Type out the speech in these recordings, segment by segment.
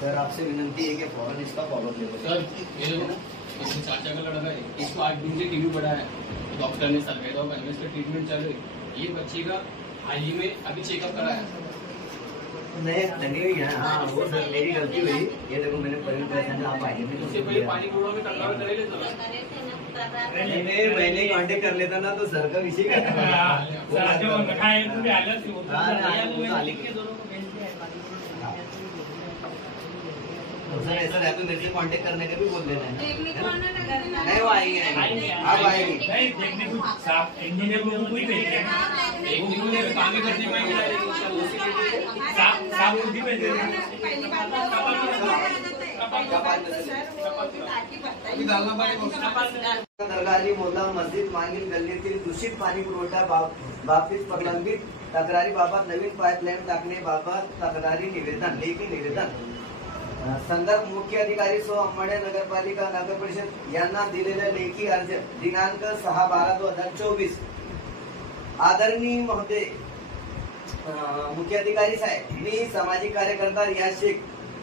Sir आपसे विनंती है कि फौरन इसका फॉलोअप ले लो। सर ये देखो ना, इसमें चाचा का लड़का है, इसको 8 दिन से टीबी बढ़ा है, डॉक्टर ने सर्वे दवा करने इसका ट्रीटमेंट चालू है। ये बच्ची का हाल ही में अभी चेकअप कराया नहीं लगी हुई है। हाँ वो सर मेरी गलती हुई। ये देखो मैंने परिवार आप आए उससे पहले पानी बोर्ड में टकराव करे ले सर। नहीं मैंने कांटेक्ट कर लेता ना तो सर का विषय सर ऐसा है तो मेरे से कांटेक्ट करने का भी बोल देना है। नहीं वो आएंगे अब आएंगे इंजीनियर को कोई भेजेंगे काम ही करने में दरगाह अली मोहल्ला मस्जिद मागील गल्लीतील दूषित पाणी पुरवठा बाबतीत प्रलंबित तक्रारीबाबत नवीन पाईपलाईन टाकण्याबाबत तक्रारी निवेदन लेखी निवेदन संदर्भ मुख्य अधिकारी सो अंबडे नगरपालिका नगर परिषद यांना दिलेला लेखी अर्ज दिनांक 6/12/2024। आदरणीय महोदय मुख्य अधिकारी साहेब, मी सामाजिक कार्यकर्ता रियाज शेख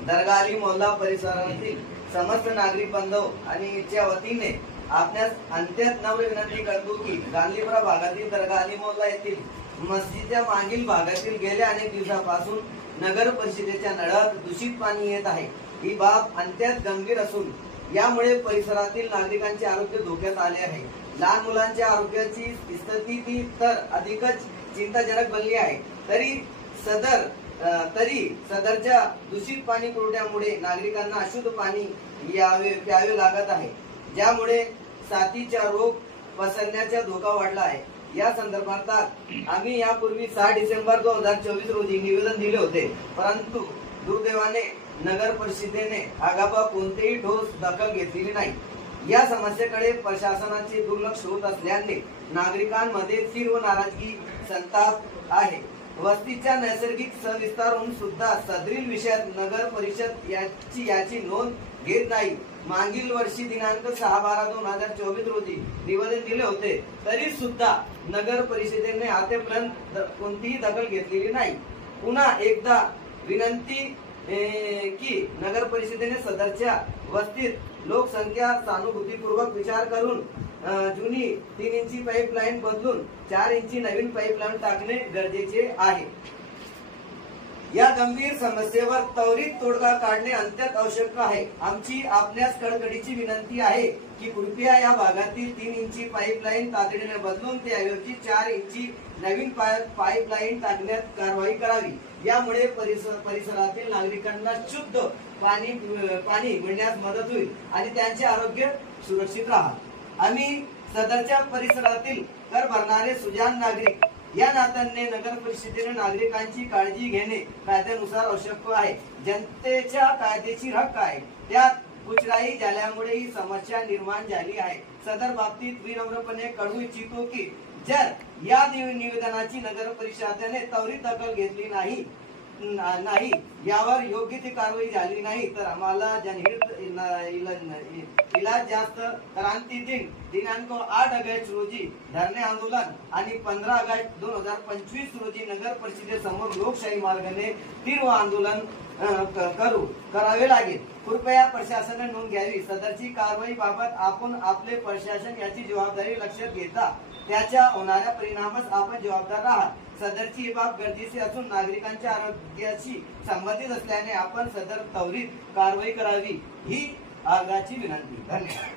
दरगाह अली मोहल्ला परिसरातील समस्त नागरिक बांधव आणि च्या वतीने आपल्यास अंत्यत नम्र विनंती करतो की गांधीपुरा भागातील दरगाह अली मोहल्ला येथील मस्जिदच्या मागील भागातील गेल्या अनेक दिवसापासून नगर परिषदेच्या नळात दूषित पाणी येत आहे। ही बाब अत्यंत गंभीर असून यामुळे परिसरातील नागरिकांचे आरोग्य धोक्यात आले आहे। लहान मुलांच्या आरोग्याची स्थिती तर अधिकच चिंताजनक बनली आहे। तरी सदरच्या दूषित पाणी पुरवठ्यामुळे नागरिकांना अशुद्ध पाणी प्यावे लागत आहे, ज्यामुळे साथीचा रोग पसरण्याचा धोका वाढला आहे। या संदर्भात आम्ही यापूर्वी 6 डिसेंबर 2024 रोजी निवेदन दिले होते, परंतु दुर्दैवाने नगर परिषदेने आगापा कोणतेही ठोस दखल घेतलेली नाही। या समस्येकडे प्रशासनाचे दुर्लक्ष होत असल्याने नागरिकांमध्ये तीव्र नाराजगी संताप आहे। वस्तीच्या नैसर्गिक सविस्तारून सुद्धा सदरील विषयात नगर परिषद याची नोंद घेत नाही। मागील वर्षी दिनांक 6/12/2024 रोजी निवेदन दिले होते, तरी सुद्धा नगर परिषदेने आतापर्यंत कोणतीही दखल घेतलेली नाही। पुन्हा एकदा विनंती की नगर परिषदेने सदरच्या वस्तीत लोकसंख्या सहानुभूतीपूर्वक विचार करून जुनी 3 इंची पाईपलाईन बदलून 4 इंची नवीन पाईपलाईन टाकणे गरजेचे आहे। या गंभीर समस्येवर त्वरित तोडगा काढणे अत्यंत आवश्यक आहे। आमची आपल्यास कळकळीची विनंती आहे की कृपया या भागातील 3 इंची पाईपलाईन तातडीने बदलून त्याऐवजी 4 इंची नवीन पाईपलाईन टाकण्यात कारवाई करावी। यामुळे परिसरातील नागरिकांना शुद्ध पाणी मिळण्यास मदत होईल आणि त्यांचे आरोग्य सुरक्षित राहतील। आम्ही सदरच्या परिसरातील कर भरणारे सुजाण नागरिक या नात्याने नगर परिषदेने नागरिकांची काळजी घेणे कायद्यानुसार आवश्यक आहे। जनतेच्या कायदेशीर हक्क आहे, त्यात कुचराई झाल्यामुळे ही समस्या निर्माण झाली आहे। सदर बाबतीत विनम्रपणे कळवू इच्छितो की जर या निवेदनाची नगर परिषदेने त्वरित दखल घेतली नाही यावर योग्य ती कारवाई झाली नाही तर आम्हाला जनहित इलाज जास्त क्रांती दिन दिनांक 8 ऑगस्ट रोजी धरणे आंदोलन आणि 15 ऑगस्ट 2025 रोजी नगर परिषदेसमोर लोकशाही मार्गाने तीव्र आंदोलन करावे लागेल। कृपया प्रशासनाने नोंद घ्यावी। सदरची कारवाई बाबत आपण आपले प्रशासन याची जबाबदारी लक्षात घेता त्याच्या होणाऱ्या परिणामास आपण जबाबदार आहात। सदरची ही बाब गरजेची असून नागरिकांच्या आरोग्याशी संबंधित असल्याने आपण सदर त्वरित कारवाई करावी ही आगाची विनंती। धन्यवाद।